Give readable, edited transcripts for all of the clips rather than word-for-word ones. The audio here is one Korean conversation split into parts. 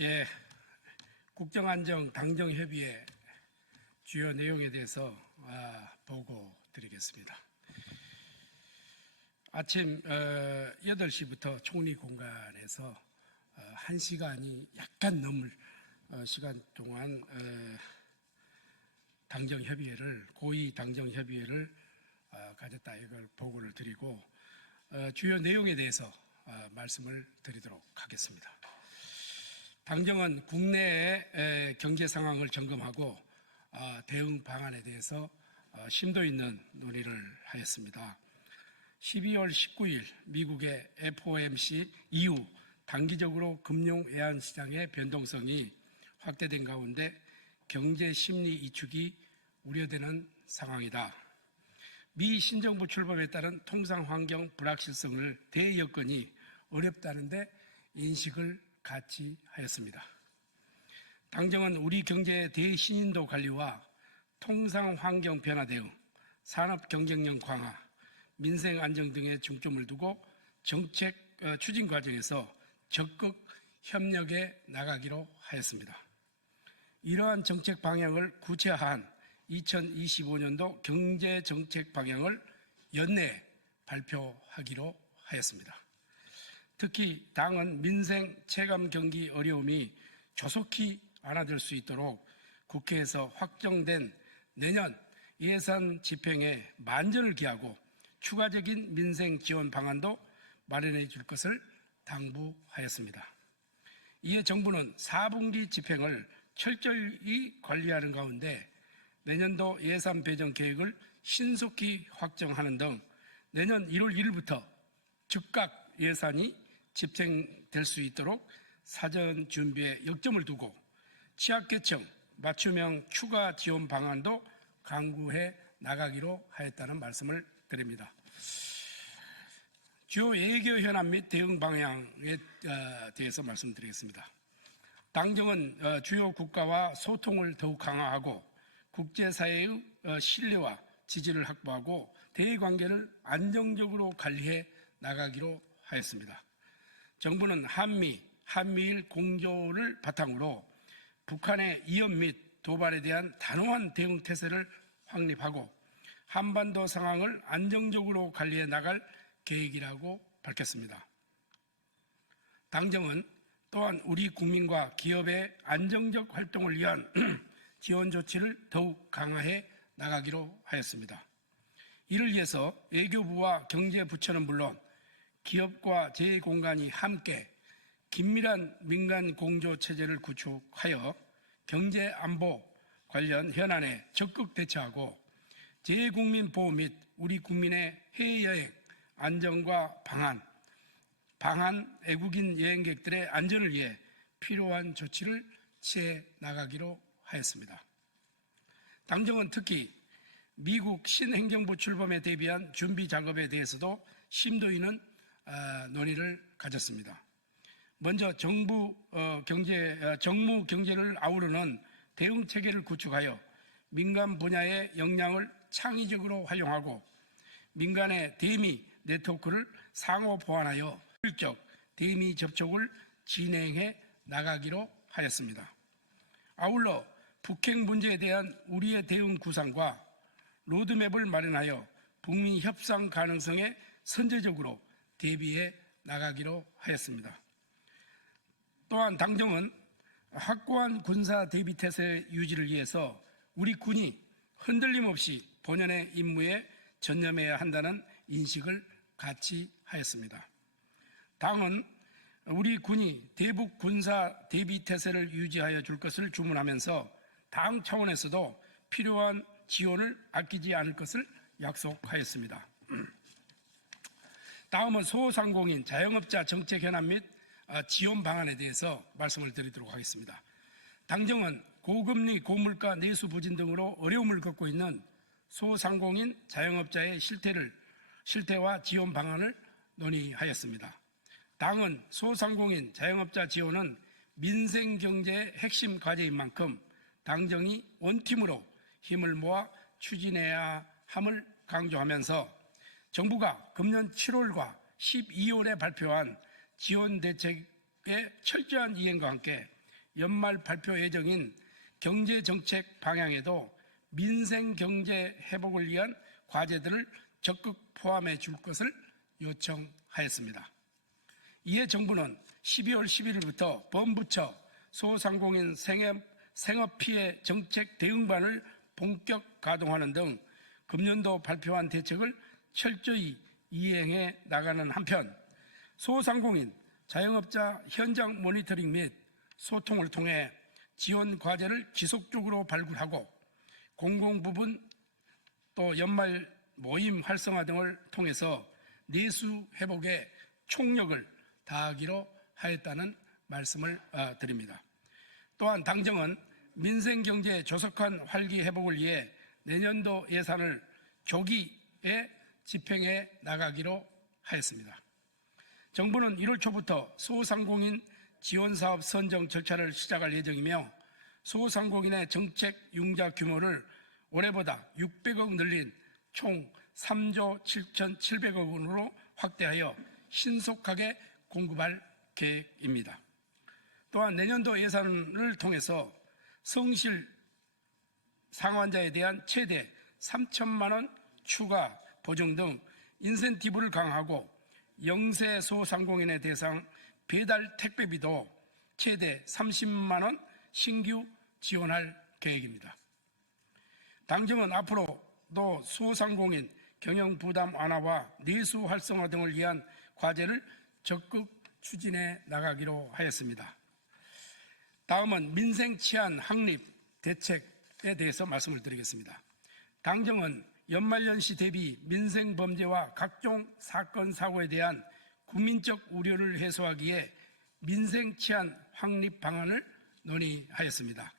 예, 국정안정 당정협의회 주요 내용에 대해서 보고 드리겠습니다. 아침 8시부터 총리 공간에서 1시간이 약간 넘을 시간 동안 당정협의회를, 고위 당정협의회를 가졌다, 이걸 보고를 드리고 주요 내용에 대해서 말씀을 드리도록 하겠습니다. 당정은 국내의 경제 상황을 점검하고 대응 방안에 대해서 심도 있는 논의를 하였습니다. 12월 19일 미국의 FOMC 이후 단기적으로 금융 외환 시장의 변동성이 확대된 가운데 경제 심리 위축이 우려되는 상황이다. 미 신정부 출범에 따른 통상 환경 불확실성을 대여건이 어렵다는 데 인식을 같이 하였습니다. 당정은 우리 경제의 대신인도 관리와 통상 환경 변화 대응, 산업 경쟁력 강화, 민생 안정 등에 중점을 두고 정책 추진 과정에서 적극 협력해 나가기로 하였습니다. 이러한 정책 방향을 구체화한 2025년도 경제정책 방향을 연내에 발표하기로 하였습니다. 특히 당은 민생 체감 경기 어려움이 조속히 완화될 수 있도록 국회에서 확정된 내년 예산 집행에 만전을 기하고 추가적인 민생 지원 방안도 마련해 줄 것을 당부하였습니다. 이에 정부는 4분기 집행을 철저히 관리하는 가운데 내년도 예산 배정 계획을 신속히 확정하는 등 내년 1월 1일부터 즉각 예산이 집행될 수 있도록 사전 준비에 역점을 두고 취약계층 맞춤형 추가 지원 방안도 강구해 나가기로 하였다는 말씀을 드립니다. 주요 외교 현안 및 대응 방향에 대해서 말씀드리겠습니다. 당정은 주요 국가와 소통을 더욱 강화하고 국제사회의 신뢰와 지지를 확보하고 대외관계를 안정적으로 관리해 나가기로 하였습니다. 정부는 한미일 공조를 바탕으로 북한의 위협 및 도발에 대한 단호한 대응 태세를 확립하고 한반도 상황을 안정적으로 관리해 나갈 계획이라고 밝혔습니다. 당정은 또한 우리 국민과 기업의 안정적 활동을 위한 지원 조치를 더욱 강화해 나가기로 하였습니다. 이를 위해서 외교부와 경제부처는 물론 기업과 제2공간이 함께 긴밀한 민간 공조 체제를 구축하여 경제 안보 관련 현안에 적극 대처하고 제2국민 보호 및 우리 국민의 해외여행 안전과 방한 외국인 여행객들의 안전을 위해 필요한 조치를 취해 나가기로 하였습니다. 당정은 특히 미국 신행정부 출범에 대비한 준비 작업에 대해서도 심도 있는 논의를 가졌습니다. 먼저 정무 경제를 아우르는 대응 체계를 구축하여 민간 분야의 역량을 창의적으로 활용하고 민간의 대미 네트워크를 상호 보완하여 효율적 대미 접촉을 진행해 나가기로 하였습니다. 아울러 북핵 문제에 대한 우리의 대응 구상과 로드맵을 마련하여 북미 협상 가능성에 선제적으로 대비해 나가기로 하였습니다. 또한 당정은 확고한 군사 대비 태세 유지를 위해서 우리 군이 흔들림 없이 본연의 임무에 전념해야 한다는 인식을 같이 하였습니다. 당은 우리 군이 대북 군사 대비 태세를 유지하여 줄 것을 주문하면서 당 차원에서도 필요한 지원을 아끼지 않을 것을 약속하였습니다. 다음은 소상공인, 자영업자 정책 현안 및 지원 방안에 대해서 말씀을 드리도록 하겠습니다. 당정은 고금리, 고물가, 내수 부진 등으로 어려움을 겪고 있는 소상공인, 자영업자의 실태와 지원 방안을 논의하였습니다. 당은 소상공인, 자영업자 지원은 민생경제의 핵심 과제인 만큼 당정이 원팀으로 힘을 모아 추진해야 함을 강조하면서 정부가 금년 7월과 12월에 발표한 지원 대책의 철저한 이행과 함께 연말 발표 예정인 경제정책 방향에도 민생경제 회복을 위한 과제들을 적극 포함해 줄 것을 요청하였습니다. 이에 정부는 12월 11일부터 범부처 소상공인 생업피해 정책 대응반을 본격 가동하는 등 금년도 발표한 대책을 철저히 이행해 나가는 한편 소상공인, 자영업자 현장 모니터링 및 소통을 통해 지원 과제를 지속적으로 발굴하고 공공부문 또 연말 모임 활성화 등을 통해서 내수 회복에 총력을 다하기로 하였다는 말씀을 드립니다. 또한 당정은 민생경제 조속한 활기 회복을 위해 내년도 예산을 조기에 집행해 나가기로 하였습니다. 정부는 1월 초부터 소상공인 지원사업 선정 절차를 시작할 예정이며 소상공인의 정책 융자 규모를 올해보다 600억 늘린 총 3조 7,700억 원으로 확대하여 신속하게 공급할 계획입니다. 또한 내년도 예산을 통해서 성실 상환자에 대한 최대 3천만 원 추가 보증 등 인센티브를 강화하고 영세 소상공인의 대상 배달 택배비도 최대 30만 원 신규 지원할 계획입니다. 당정은 앞으로도 소상공인 경영 부담 완화와 내수 활성화 등을 위한 과제를 적극 추진해 나가기로 하였습니다. 다음은 민생 치안 확립 대책에 대해서 말씀을 드리겠습니다. 당정은 연말연시 대비 민생 범죄와 각종 사건 사고에 대한 국민적 우려를 해소하기에 민생 치안 확립 방안을 논의하였습니다.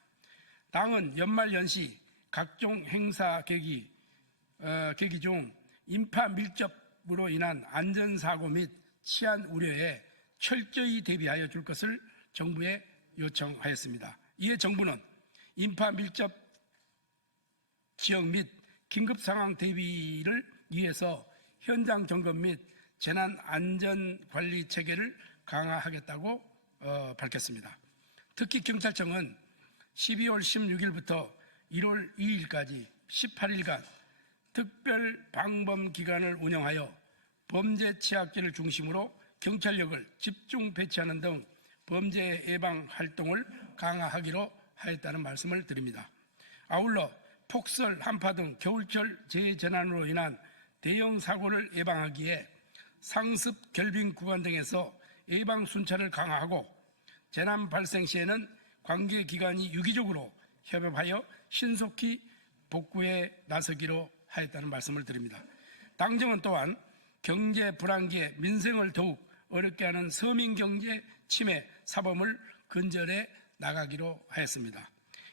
당은 연말연시 각종 행사 계기 중 인파 밀접으로 인한 안전사고 및 치안 우려에 철저히 대비하여 줄 것을 정부에 요청하였습니다. 이에 정부는 인파 밀접 지역 및 긴급상황 대비를 위해서 현장 점검 및 재난안전관리 체계를 강화하겠다고 밝혔습니다. 특히 경찰청은 12월 16일부터 1월 2일까지 18일간 특별 방범 기간을 운영하여 범죄 취약지를 중심으로 경찰력을 집중 배치하는 등 범죄 예방 활동을 강화하기로 하였다는 말씀을 드립니다. 아울러 폭설, 한파 등 겨울철 재재난으로 인한 대형 사고를 예방하기에 상습 결빙 구간 등에서 예방 순찰을 강화하고 재난 발생 시에는 관계 기관이 유기적으로 협업하여 신속히 복구에 나서기로 하였다는 말씀을 드립니다. 당정은 또한 경제 불안기에 민생을 더욱 어렵게 하는 서민경제 침해 사범을 근절해 나가기로 하였습니다.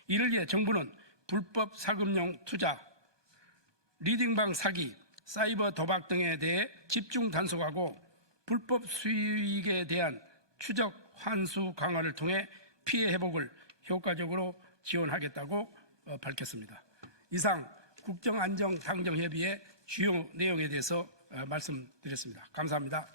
이를 위해 정부는 불법 사금융 투자, 리딩방 사기, 사이버 도박 등에 대해 집중 단속하고 불법 수익에 대한 추적 환수 강화를 통해 피해 회복을 효과적으로 지원하겠다고 밝혔습니다. 이상 국정안정당정협의회 주요 내용에 대해서 말씀드렸습니다. 감사합니다.